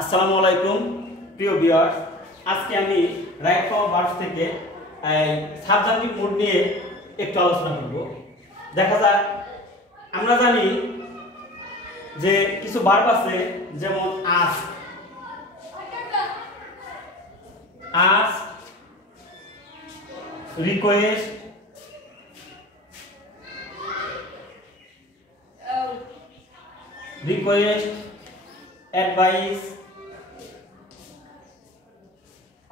আসসালামু আলাইকুম প্রিয় ভিউয়ার্স, আজকে আমি রাইট ফ্রম ভার্বস থেকে সাবজেক্টিভ মুড নিয়ে একটু আলোচনা করব। দেখা যাক, আমরা জানি যে কিছু ভার্ব আছে, যেমন ask, request, advice,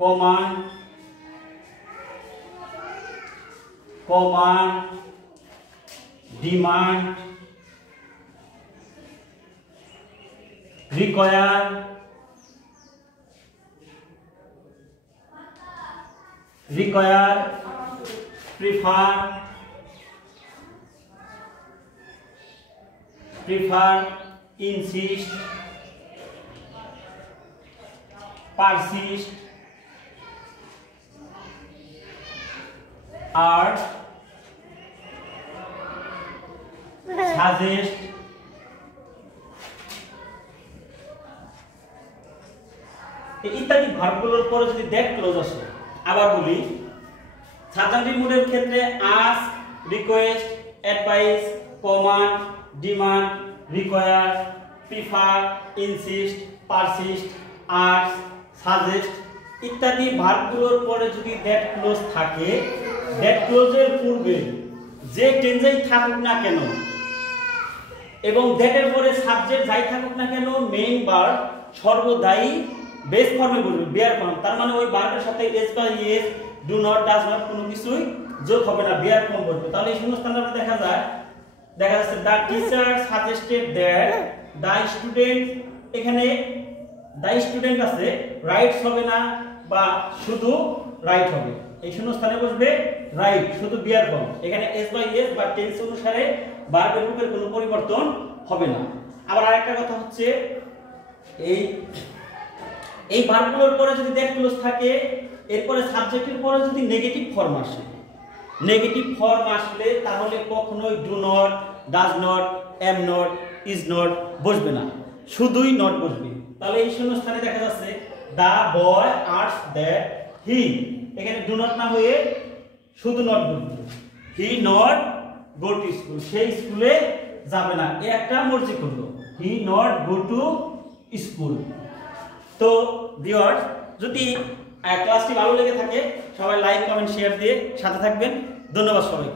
command, demand, require, prefer, insist, persist, urge, suggest, ইত্যাদি ভার্বগুলোর পরে যদি দ্যাট ক্লজ আসে, আবার বলি, সাবজেক্টিভ মুডের ক্ষেত্রে ask, request, advice, command, demand, require, prefer, insist, persist, urge, suggest ইত্যাদি ভার্বগুলোর পরে যদি দ্যাট ক্লজ থাকে, দ্যাট ক্লজের পূর্বে যে টেন্সেই থাকুক না কেন এবং দ্যাটের পরে সাবজেক্ট যাই থাকুক না কেন, মেইন ভার্ব সর্বদাই বেস ফর্মে বসবে, বেয়ার ফর্ম। তার মানে ওই ভার্বের সাথে এস বা yes, do not, does not কোনো কিছুই যোগ হবে না, বেয়ার ফর্ম বসবে। তাহলে এই শূন্যস্থানটা দেখা যাচ্ছে the teacher suggested that the student, এখানে দ্য স্টুডেন্ট আছে, রাইটস হবে না বা শুধু রাইট হবে। এই শূন্যস্থানে বসবে রাইট, শুধু বিয়ার ফর্ম। এখানে এস বাই এস বা টেন্স অনুসারে ভার্বের রূপের কোনো পরিবর্তন হবে না। আবার আরেকটা কথা হচ্ছে, এই ভার্বগুলোর পরে যদি দ্যাট ক্লজ থাকে, এরপরে সাবজেক্টের পরে যদি নেগেটিভ ফর্ম আসে, নেগেটিভ ফর্ম আসলে তাহলে কখনোই do not, does not, am not, is not বসবে না, শুধুই নট বসবে। তাহলে এই শূন্যস্থানে দেখা যাচ্ছে দা বয় আস্কড দ্যাট হি, এখানে ডু নট না হয়ে শুধু নট বসবে, he not go to school, সেই স্কুলে যাবে না, এ একটা মর্জি করলো, he not go to school. তো ভিউয়ার্স, যদি ক্লাসটি ভালো লেগে থাকে সবাই লাইক, কমেন্ট, শেয়ার দিয়ে সাথে থাকবেন। ধন্যবাদ সবাইকে।